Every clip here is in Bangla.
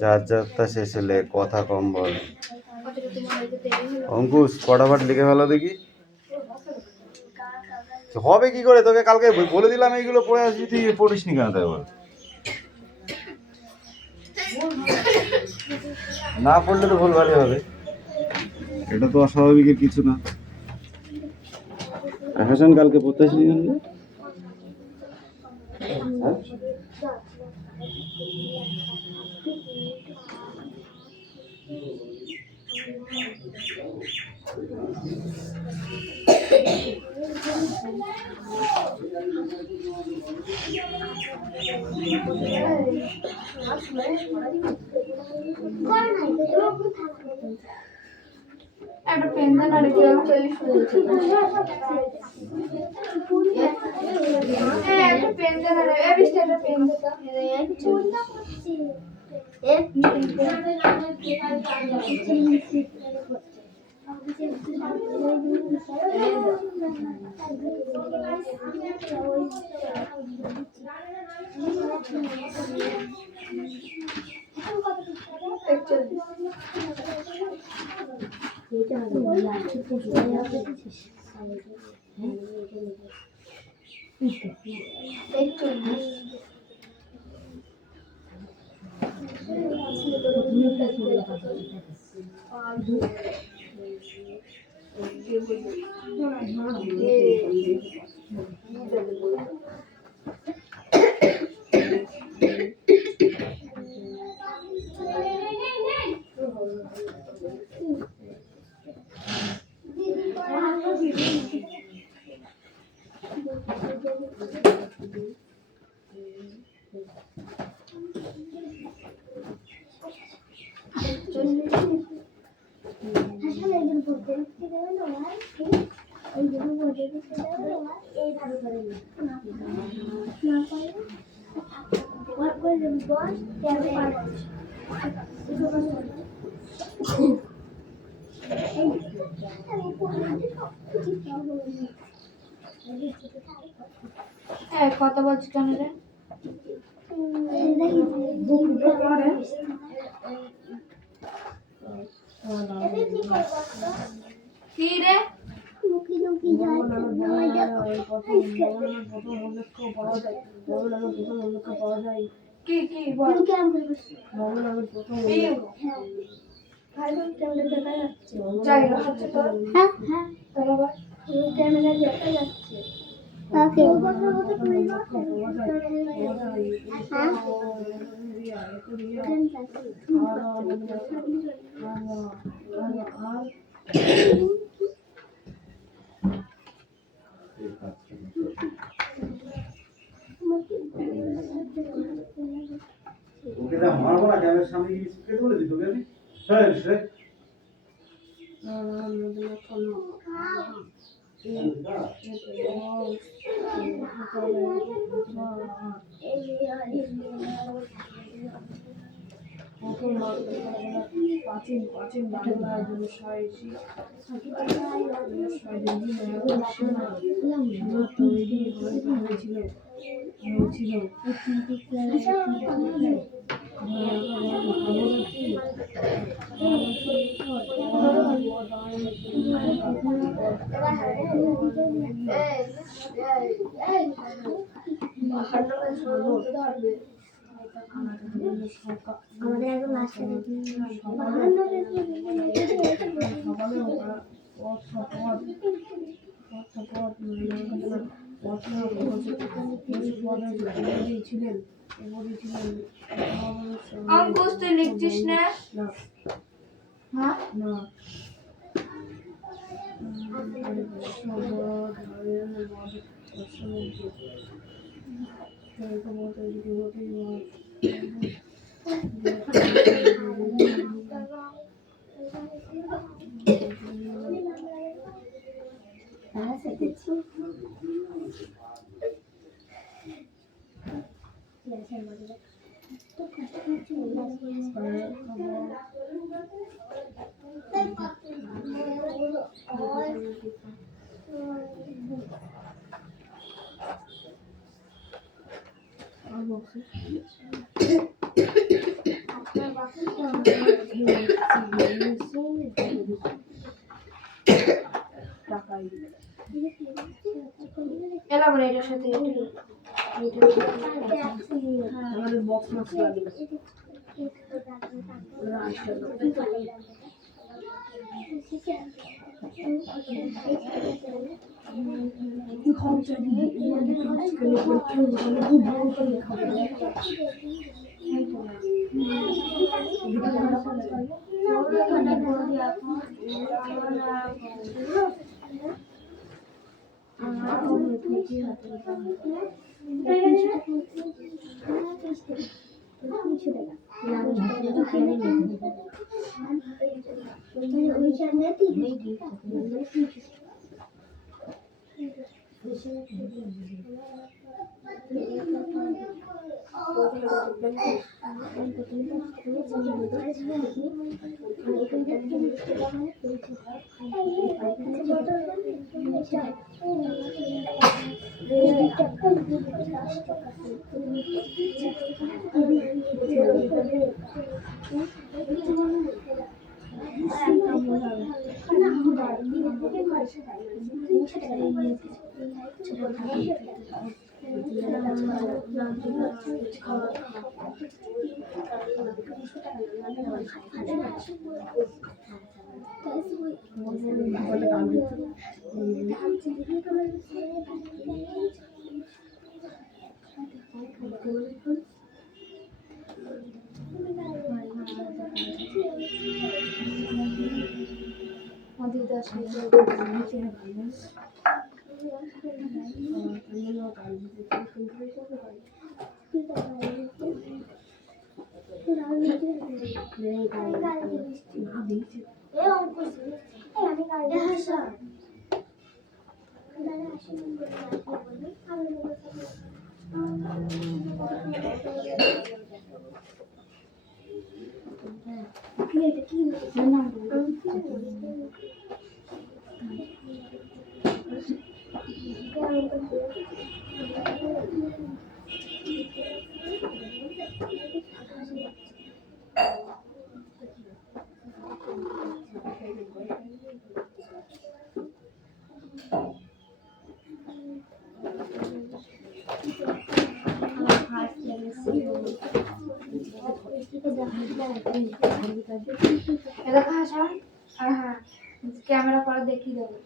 যার যাত্রা শেষ হলে কথা কম বল। অঙ্কুশ কটা পাঠ লিখে ফেলো দেখি। হবে কি করে, তোকে কালকে বলে দিলাম এইগুলো পড়ে আসবি, তুই পড়িস নি কেন? তাই বল, না পড়লে তো ভুলভালই হবে, এটা তো অস্বাভাবিকের কিছু না। হাসান কালকে পড়তে আসলি কেন? একটা পেন দেন আর কি একটা পেন দেন আর এই বিস্তারটা পেন দেন কত বলছি কেন রে কি রে কি কি বল জায়গা হচ্ছে তো হ্যাঁ হ্যাঁ বরাবর ক্যামেরা দেখা যাচ্ছে ওকে মারবো না, ক্যামেরার সামনে গিয়ে কেটে বলে দিত আমি প্রাচীন প্রাচীন বাংলার তৈরি হয়েছিল আমাদের একদম লাস্টে অঙ্কুশ তুই লিখছিস না? হ্যাঁ না এলাম না এটার সাথে আমাদের বক্স মাছ লাগবে ক্যামেরা করে দেখিয়ে দেবো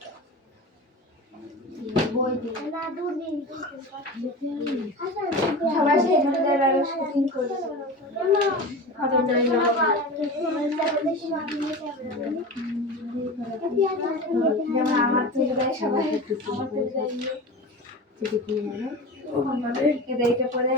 সবাই সেখানে শুটিং করে যেমন আমার থেকে দেয় সবাই আমার থেকে দেয় এইটা পরে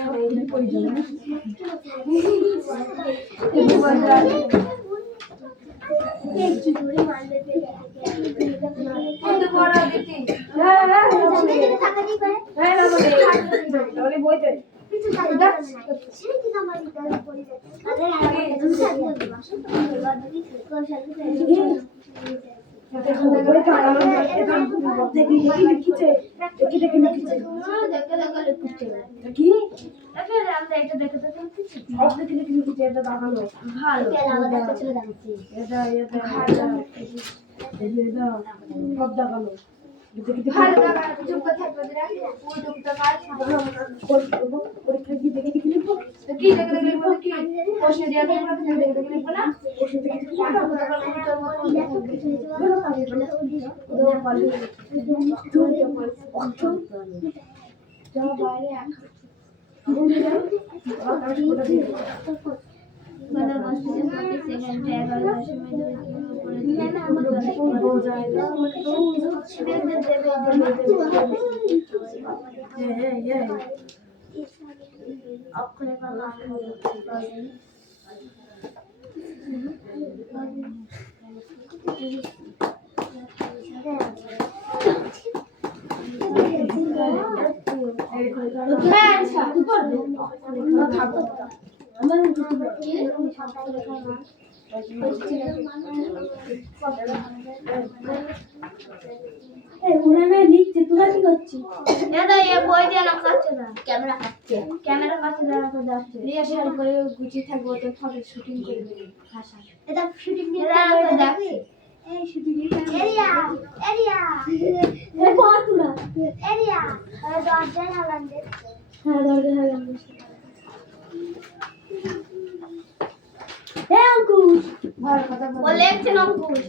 ওরা না লিখছে, তোরা কি করছিস? দাদা এ বই দিয়ে না খাচ্ছে না, ক্যামেরা খাচ্ছে, ক্যামেরা খাচ্ছে না তো যাচ্ছে। রিহার্সাল করে গুছিয়ে থাকবো, তো ফটো শুটিং করবি ভাষা। এটা শুটিং দিয়ে দেখছি। এই শুটিং এরিয়া এরিয়া এ কর তোরা। এরিয়া দরজায় হালান দেখছে। হ্যাঁ, দরজা হালাম বসে। এ অঙ্কুশ, ভালো কথা বল। ও লেখছে না অঙ্কুশ।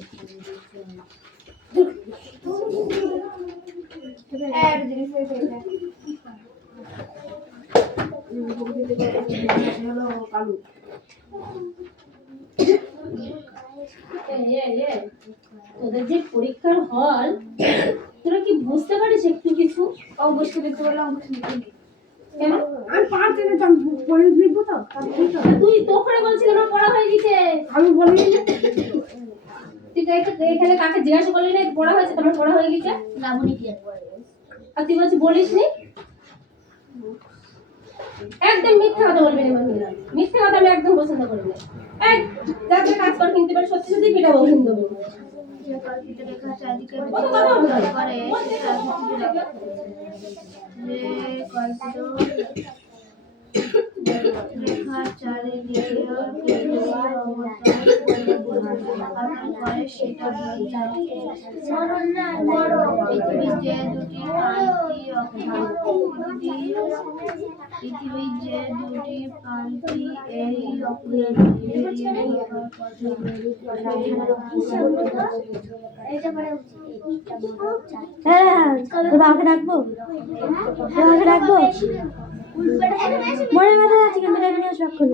এক জিনিস হয়েছে এটা। হলো কালু। তোদের যে পরীক্ষার হল, তোরা কি বুঝতে পারিস একটু কিছু? অঙ্কুশকে দেখতে বললে অঙ্কুশ লিখে নি। কেন? আমি পারছি না, তো আমি পরে লিখবো তো। তাহলে ঠিক হবে। তুই তোকে বলছিস আমার পড়া হয়ে গেছে। আমি বলি তুই এখানে কাকে জিজ্ঞাসা করলি না পড়া হয়েছে, তোমার পড়া হয়ে গেছে? লাবণী কি আর পড়ে? আর তুই বলছিস বলিস নি? একদম মিথ্যা কথা বলবি না মহিলা। মিথ্যা কথা আমি একদম পছন্দ করি না। এক যাতে কাজ কর, কিনতে পারে সত্যি সত্যি পিটাবো কিন্তু। যে কল্পিত রেখা চারিদিকে কত কথা বলতে হবে? করে সেটা যে কল্পিত রেখা চারিদিকে করে সেটা পৃথিবীর যে দুটি প্রান্তি পৃথিবীর যে দুটি প্রান্তি এই হ্যাঁ, বাবাকে ডাকবো, বাবাকে ডাকবো। মনে মাথা আছে কিন্তু এখানে সব করি।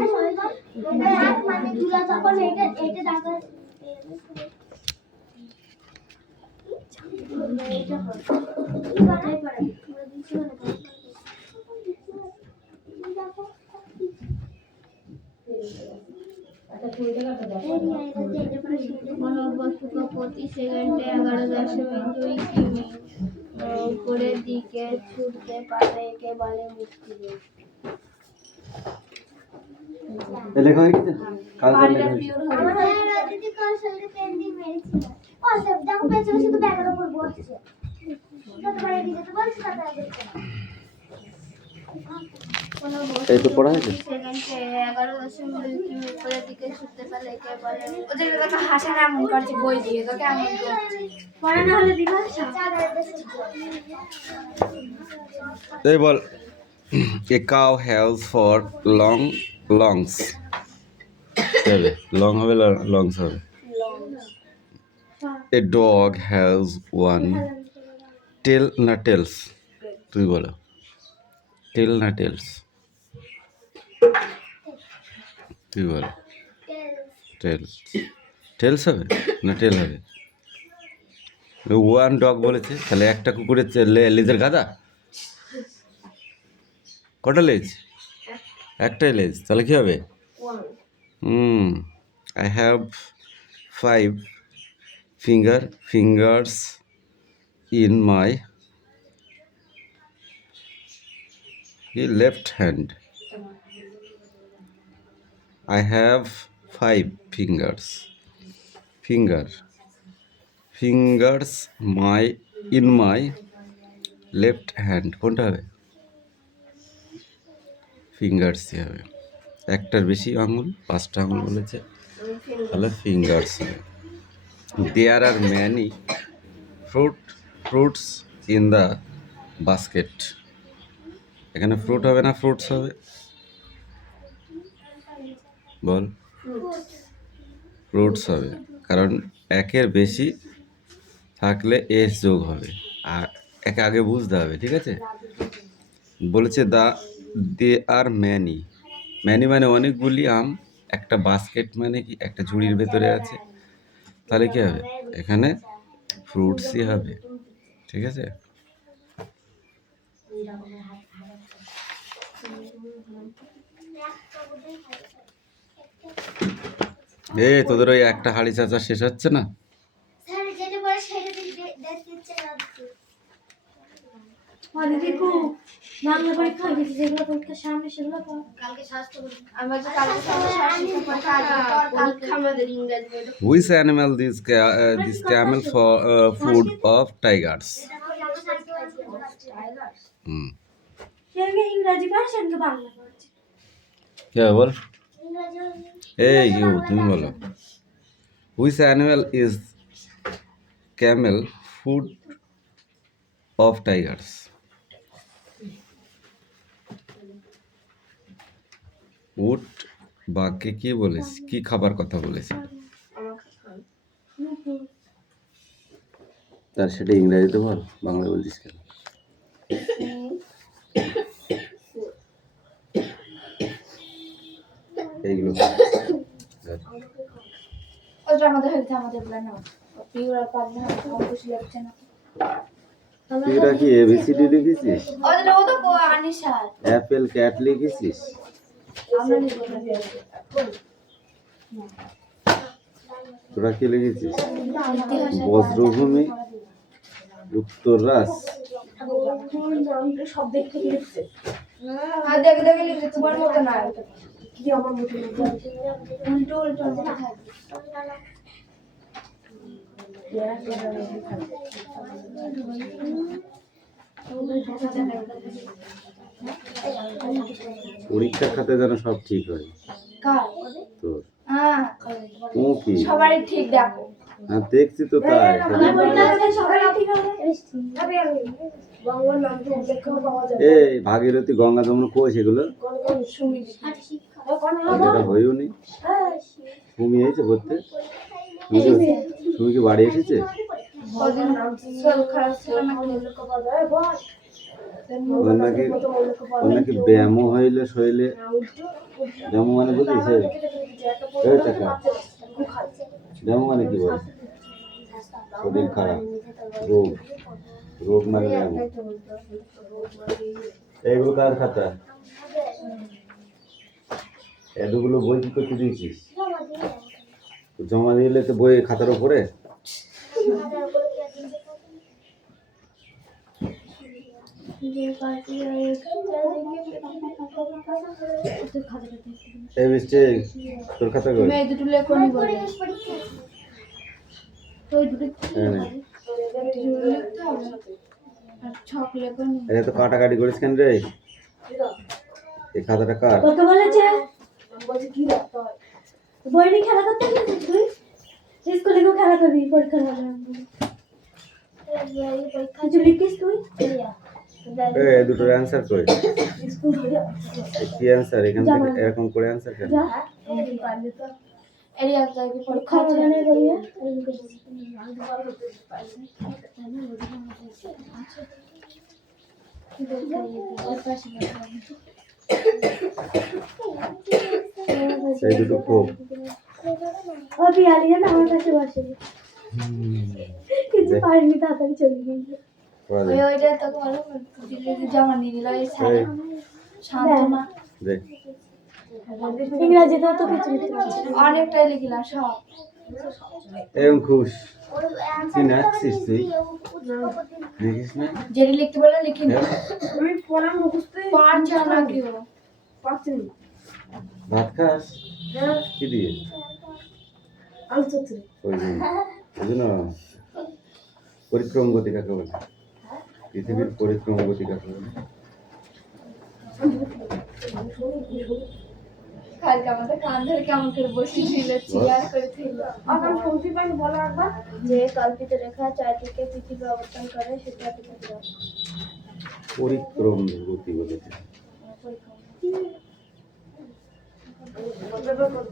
কোনো বস্তুকে প্রতি সেকেন্ডে 11.2 কিমি উপরের দিকে ছুটতে পারে একে বলে মুষ্টিবেগ। লেখা হয়ে গেছে কাল কাল লেখা হয়েছে। এই তো পড়া হয়েছে। সেকেন্ডে 11.2 কিমি উপরের দিকে ছুটতে পারে একে বলে ওদের তোকে হাসা এমন করছে বই দিয়ে, তোকে এমন করছে। পড়া না হলে দিবা এই বল a cow has four long lungs হবে লং হবে লংস হবে a dog has one tail না tails তুই বলো tail না tails তুই বলো tails tails হবে না tail হবে ওয়ান ডগ বলেছে তাহলে একটা কুকুরের লেজের গাদা কটা লেজ একটাই লেজ তাহলে কি হবে I have 5 fingers in my left hand. I have 5 fingers in my left hand. কোনটা হবে ফিঙ্গার্স হবে একটার বেশি আঙুল 5টা আঙুল বলেছে তাহলে ফিঙ্গার্স হবে there are many fruits in the basket এখানে ফ্রুট হবে না ফ্রুটস হবে বল ফ্রুটস হবে কারণ একের বেশি থাকলে এস যোগ হবে আর একে আগে বুঝতে হবে ঠিক আছে বলেছে দে আর ম্যানি মানে অনেকগুলি আম একটা বাস্কেট মানে কি একটা ঝুড়ির ভেতরে আছে তাহলে কি হবে এখানে ফ্রুটসই হবে ঠিক আছে তোদের ওই একটা হাড়ি চাচা শেষ হচ্ছে না মানে দেখো বাংলা পরীক্ষা হয়ে গেছে, যেগুলো পরীক্ষার সামনে সেগুলো পড়। কালকে স্বাস্থ্য পরীক্ষা আমরা যে কালকে স্বাস্থ্য পরীক্ষা পরীক্ষা আমাদের ইংরেজি বইটা Which animal this camel for food of tigers? হুম সেদিনকে ইংরাজি পড়ে, সেদিনকে বাংলা পড়ছে। কি হবে বল? এই ইউ তুমি বলো। Which animal is camel food of tigers? উট বাঘকে কি বলেছে, কি খাবার কথা বলেছে? তার সেটা ইংরেজিতে বল, বাংলা বলছিস কেন? এইগুলো ওটা আমাদের হয়েছে, আমাদের প্ল্যান না পিওরা পাবনা খুশি লাগছে না। তুইরা কি এবিসিডি লিখেছিস? ওটা ও তো আনিশার অ্যাপেল ক্যাট লিখেছিস? আমরা লিখব না। তোরা কি লিখেছিস? বজ্রভূমি, উত্তররাজ, সব দেখতে লিখছে আর দেখে দেখে লিখছে, তোমার মতো না। কি আমার মতো উল্টো উল্টো থাকে। পরীক্ষার খাতে যেন সব ঠিক হয় কার? তোর। হ্যাঁ ও কি? সবারই ঠিক দেখো। হ্যাঁ দেখছি তো তাই। আমার পরীক্ষাতে সবারই ঠিক হবে। বাংলার নাম তো উল্লেখ পাওয়া যায় এই ভাগীরথী, গঙ্গা, যমুনা কই সেগুলো? এটা হইও নি। তুমি এসে পড়তে? তুমি কি বাড়ি এসেছে? ওদিন শরীর খারাপ ছিল না, উল্লেখ পাওয়া যায় বল ওর নাকি ব্যায়ামও হইলে শরীরে, ব্যায়াম মানে বুঝিস? এই টাকা ব্যায়াম মানে কি বল? শরীর খারাপ, রোগ, রোগ মানে ব্যায়াম। এইগুলো কার খাতা? এতগুলো বই কি করতে দিয়েছিস? জমা দিলে তো বই খাতার উপরে। এই মিস্টেক তোর খাতা কই? মেয়ে দুটো লেখনি বলে তো ওই দুটো লিখতে হবে আর ছক লেখনি। এটা তো কাটাকাটি করিস কেন রে? এই খাতাটা কার? কত বলেছে? বলছে কি রাখতে হয় বই নিয়ে খেলা করতে গেছিস তুই? স্কুলে গিয়ে খেলা করবি পরীক্ষার হলে। কিছু লিখিস তুই? এই দুটোর অ্যানসার কই? স্কুল ধরে কি অ্যানসার? এখান থেকে এরকম করে অ্যানসার কেন? এর একটা কি পরীক্ষা জানে বইয়া এই দুটো খুব ও বিয়ালি না আমার কাছে বসে কিছু পারিনি, তাড়াতাড়ি চলে গিয়েছে। পড়া ওই দে। ওইটা তোকে বলো দিল্লি জমা নিয়ে নিল এই স্যার শান্তনা। দে। ইংরেজিতে তো কিছু লিখতে পারছি না, অনেকটাই লিখলাম সব। এরকম খুশ কি নাচছিস তুই? দেখিস না? যেটা লিখতে বলে লিখি না, আমি পড়া মুখস্থ পারছে না কেউ। পাচ্ছি না ভাত খাস? কি দিয়ে? আলু চচ্চড়ি ওই জন্য পরিক্রম গতি কাকে বলে? পৃথিবীর পরিক্রম গতি কাকে বলে? কালকে আমাদের কান ধরে কেমন করে বসেছিল, চেয়ার করে ছিল। আমি শুনতে পাইনি, বলো একবার যে কল্পিত রেখা চারদিকে পৃথিবী অবস্থান করে সেটা পৃথিবী। পরিক্রম গতি বলেছে।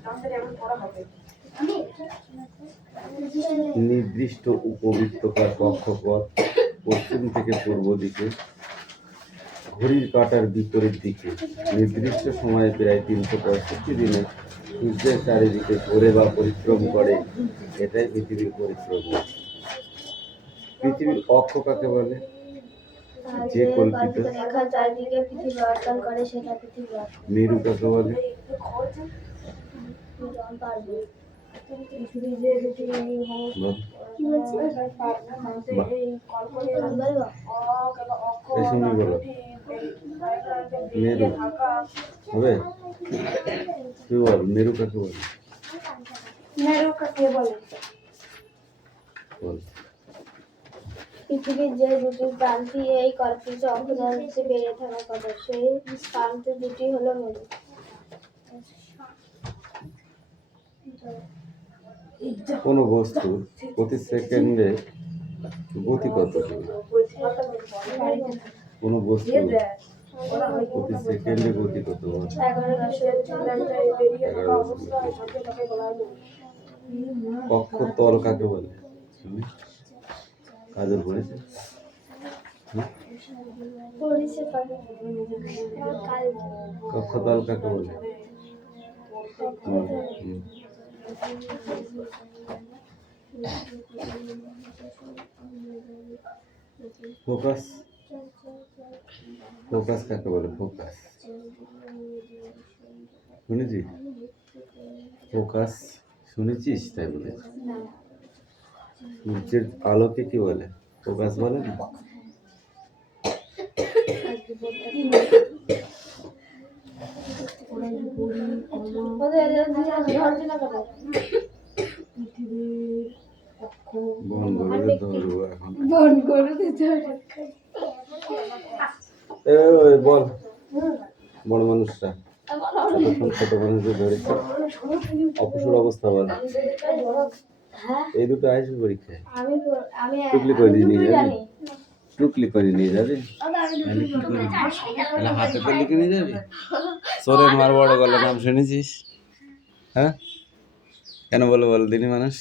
তাড়াতাড়ি এখন পড়া হবে নির্দিষ্ট উপবৃত্তকার কক্ষপথ পশ্চিম থেকে পূর্ব দিকে, ঘড়ির কাঁটার বিপরীত দিকে, নির্দিষ্ট সময়ে প্রায় 365 দিনে সূর্যের চারিদিকে ঘোরে বা পরিক্রম করে, এটাই পৃথিবীর পরিক্রম। পৃথিবীর অক্ষ কাকে বলে? যে কল্পিত রেখা চারদিকে পৃথিবী অবস্থান করে সেটা পৃথিবী। মেরু কাকে বলে? পারবে পৃথিবী যে বল। কি বলছি এই কল করে বলবো এই শুনি বলো মেরু হবে তুই বল মেরু কাকে বলে মেরু কাকে বলে বল পৃথিবীর যে দুটি প্রান্তি এই কল্পিত অক্ষরাংশে বেড়ে থাকা কথা সেই প্রান্ত দুটি হলো মেরু কোনো বস্তু প্রতি সেকেন্ডে গতি কত কোনো বস্তু প্রতি সেকেন্ডে গতি কত 11 কক্ষ তল কাকে বলে তুমি কাজল বলেছে পরিষে পাবে কাল কক্ষ তল কাকে বলে ফোকাস ফোকাস কাকে বলে ফোকাস শুনেছি ফোকাস শুনেছিস তাই বলে সূর্যের আলোকে কি বলে ফোকাস বলে না বন গরুদের ধরবো এখন বন গরু দিতে ওই বল বড় মানুষটা এতক্ষণ ছোট মানুষদের ধরেছে অপসর অবস্থা বল এই দুটো আসবে পরীক্ষায় আমি আমি টুকলি করে দিয়ে নিয়ে যাবি জানি টুকলি করে নিয়ে যাবি তাহলে কি করবি? তাহলে হাতে করে লিখে নিয়ে যাবি সোরের মার বড় গলার নাম শুনেছিস হ্যাঁ কেন বলো বল দিনী মানুষ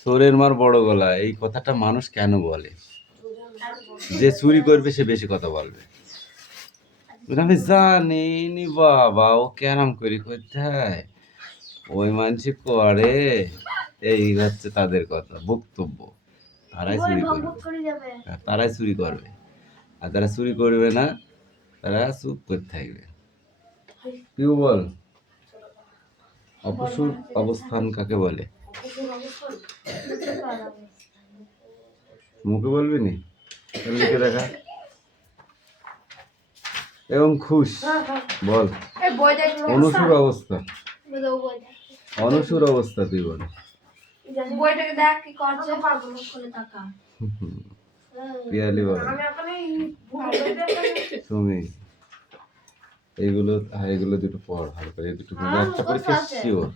সোরের মার বড় গলা এই কথাটা মানুষ কেন বলে যে চুরি করবে সে বেশি কথা বলবে আমি জানি নি বাবা ও কেরাম করি করতে হয় ওই মানুষ করে এই হচ্ছে তাদের কথা বক্তব্য তারাই চুরি করবে তারাই চুরি করবে আর যারা চুরি করবে না তারা চুপ করে থাকবে কেউ বল অপসুর অবস্থান কাকে বলে মুখে বলবি নি তাহলে লিখে দেখা এবং খুশ বল অনুসুর অবস্থা অনুসুর অবস্থা তুই বল বইটাকে দেখ কি করছে পিয়ালি বল তুমি এইগুলো এগুলো দুটো পড় ভালো করে এই দুটো কিন্তু একটা পরীক্ষা শিওর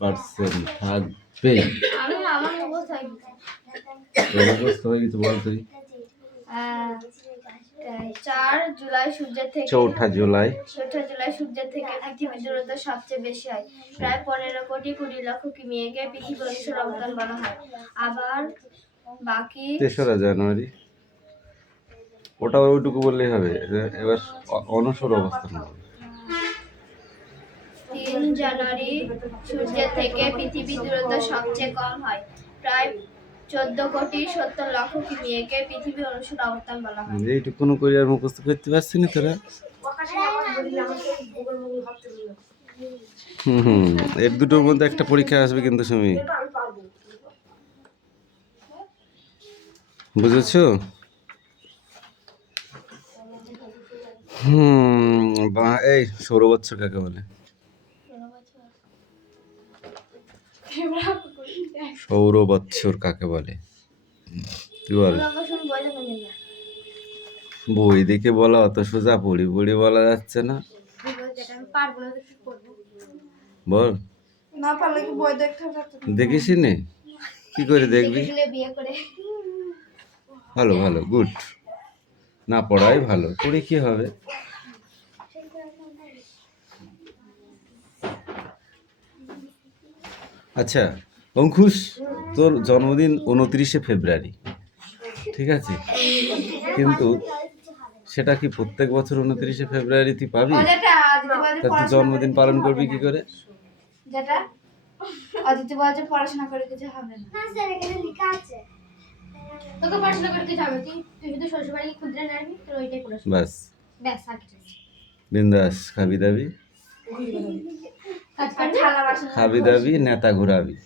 100% থাকবে আমি আমার অবস্থায় তোর অবস্থা হয়ে গেছে বল তুই 4 জুলাই সূর্যের থেকে 4 জুলাই 4 জুলাই সূর্যের থেকে পৃথিবীর দূরত্ব সবচেয়ে বেশি হয় প্রায় 15 কোটি 20 লক্ষ কিমি একে পৃথিবীর অনুসর অবস্থান বলা হয় আবার বাকি 3রা জানুয়ারি ওটা ওইটুকু বললেই হবে এবার অনুসর অবস্থান হবে 3 জানুয়ারি সূর্যের থেকে পৃথিবীর দূরত্ব সবচেয়ে কম হয় প্রায় 14 কোটি 70 লক্ষ কিমি একে পৃথিবীর অনুসর অবস্থান বলা হয় এইটুকুনো করে আর মুখস্থ করতে পারছি না তোরা এর দুটোর মধ্যে একটা পরীক্ষা আসবে কিন্তু তুমি বুঝেছো এই সৌরবৎসর কাকে বলে সৌরবৎসর কাকে বলে তুই বল বই দেখে বলা অত সোজা পড়ি পড়ি বলা যাচ্ছে না বল না পারলে কি বই দেখতে হবে দেখিস নে কি করে দেখবি বিয়ে করে ভালো ভালো গুড না পড়াই ভালো পড়ে কি হবে আচ্ছা অঙ্কুশ তোর জন্মদিন 29শে ফেব্রুয়ারি ঠিক আছে কিন্তু সেটা কি প্রত্যেক বছর 29শে ফেব্রুয়ারি তুই পাবি তা তুই জন্মদিন পালন করবি কি করে যেটা অদিতি বলছে পড়াশোনা করে কিছু হবে না না স্যার এখানে লেখা আছে তোকে পড়াশোনা করে কি হবে তুই শুধু শ্বশুরবাড়ি খুঁজে নাড়বি তোর ওইটাই পড়াশোনা ব্যাস ব্যাস আর কিছু বিন্দাস খাবি দাবি থালা বাসন খাবি দাবি নেতা ঘুরাবি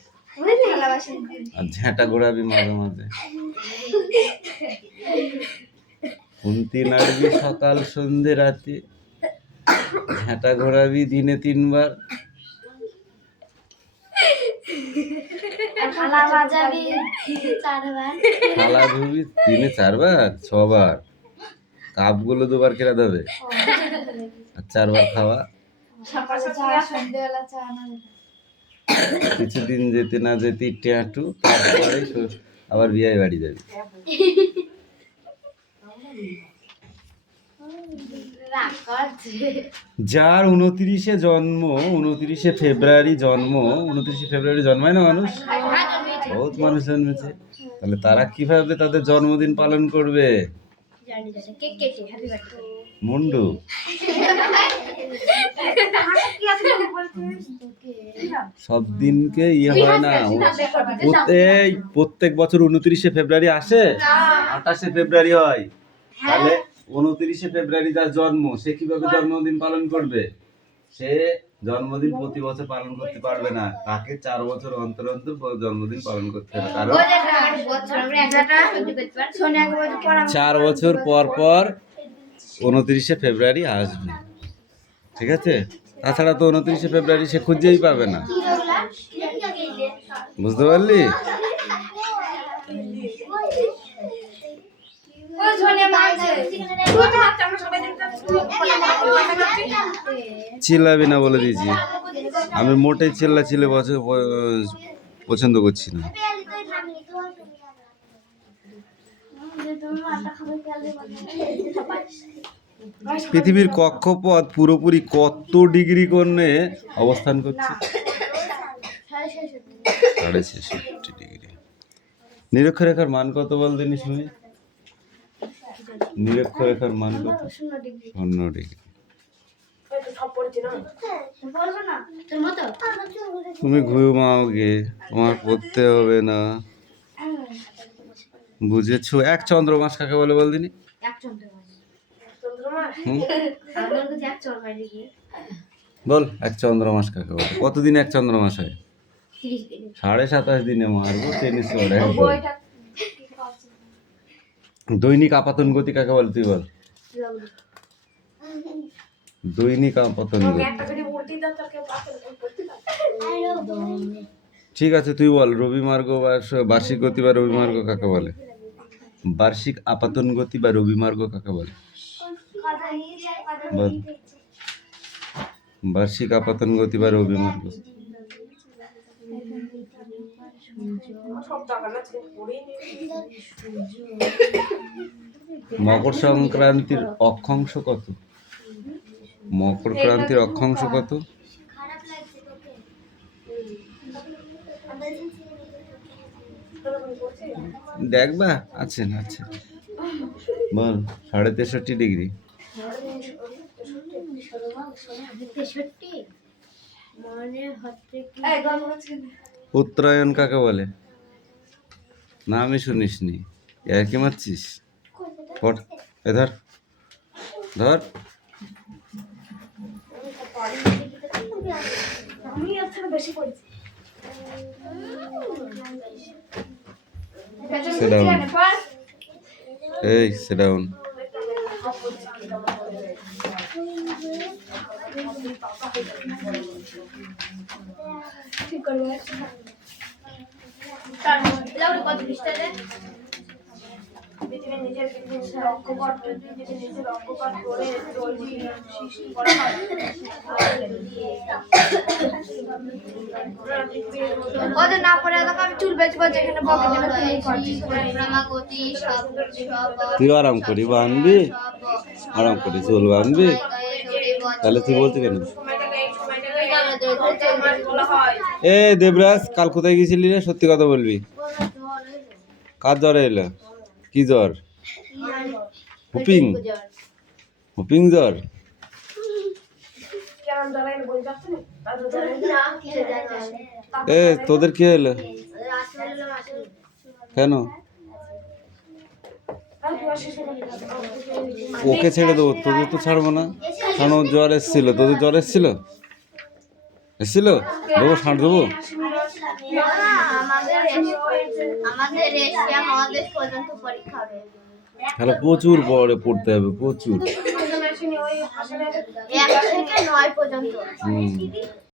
থালা বাসন আর ঝেঁটা ঘুরাবি মাঝে মাঝে। খুন্তি নাড়বি সকাল সন্ধে রাতে, ঝেঁটা ঘোরাবি দিনে 3 বার। থালা বাজাবি 4 বার থালা ধুবি দিনে 4 বার 6 বার। কাপগুলো 2 বার কেরা দেবে আর 4 বার খাওয়া। সকালে চা সন্ধ্যাবেলা চা না কিছুদিন যেতে না যেতে ট্যাটু, তারপরে আবার বিয়ে বাড়ি যাবি। রাগ করছে যার 29-এ জন্ম, 29শে ফেব্রুয়ারি জন্ম, 29শে ফেব্রুয়ারি জন্মায় না মানুষ, বহুত মানুষ জন্মেছে। তাহলে তারা কিভাবে তাদের জন্মদিন পালন করবে? জানি কেক কেটে হ্যাপি বার্থডে মুন্ডু সব দিনকে হয় না। প্রত্যেক বছর 29শে ফেব্রুয়ারি আসে, 28শে ফেব্রুয়ারি হয়। তাহলে 29শে ফেব্রুয়ারি যার জন্ম, সে কিভাবে জন্মদিন পালন করবে? সে জন্মদিন প্রতি বছর পালন করতে পারবে না, তাকে 4 বছর অন্তর অন্তর জন্মদিন পালন করতে হবে। কারণ 4 বছর পর পর 29শে ফেব্রুয়ারি আসবে, ঠিক আছে? তাছাড়া তো 29শে ফেব্রুয়ারি সে খুঁজেই পাবে না। বুঝতে পারলি? চিল্লাবি না বলে দিয়েছি, আমি মোটেই চিল্লাচিল্লি পছন্দ করছি না। পৃথিবীর কক্ষপথ পুরোপুরি কত ডিগ্রি কোণে অবস্থান করছে? 66.5 ডিগ্রি। নিরক্ষরেখার মান কত বল দিনি শুনি? নিরক্ষরেখার মান কত? 0 ডিগ্রি। তুমি ঘুমাও গে, তোমার পড়তে হবে না, বুঝেছো? 1 চন্দ্রমাস কাকে বলে বল দিনি? বল 1 চন্দ্রমাস কাকে বলে? কতদিন 1 চন্দ্রমাস হয়? 27.5 দিনে মারবো টেনিস করে একদম। দৈনিক আপাতন গতি কাকে বলে তুই বল? দৈনিক আপাতন গতি। ঠিক আছে, তুই বল রবি মার্গ বা বার্ষিক গতি বা রবি মার্গ কাকে বলে? বার্ষিক আপাতন গতি বা রবি মার্গ কাকে বলে? বল বার্ষিক আপাতন গতি বা রবি মার্গ। মকর সংক্রান্তির অক্ষাংশ কত? মকর ক্রান্তির অক্ষাংশ কত? দেখবা আছে না আছে? বল 63.5 ডিগ্রি। উত্তরায়ণ কাকে বলে? না আমি শুনিসনি, আর কি মারছিস? ফট এ ধর ধর। Sit down. Hey, sit down. কত পৃষ্ঠা রে? ওদের না পড়ে আমি চুল বেচবো যেখানে তুই আরাম করি বাঁধবি, আরাম করে চুল বাঁধবি, তাহলে তুই বলতে কেন? এ দেবরাজ, কাল কোথায় গেছিলি রে? সত্যি কথা বলবি। কার জ্বর এলো? কি জ্বর? হুপিং হুপিং জ্বর? এ তোদের কি হলো? কেন? ওকে ছেড়ে দেবো, তোদের তো ছাড়বো না। কারণ ওর জ্বর এসেছিল, তোদের জ্বর এসেছিল? এসেছিল? দেবো ষাঁড় দেবো? আমাদের এশিয়া মহাদেশ পর্যন্ত পরীক্ষা হবে। তাহলে প্রচুর পড়তে হবে, প্রচুর। 1 থেকে 9 পর্যন্ত। হুম।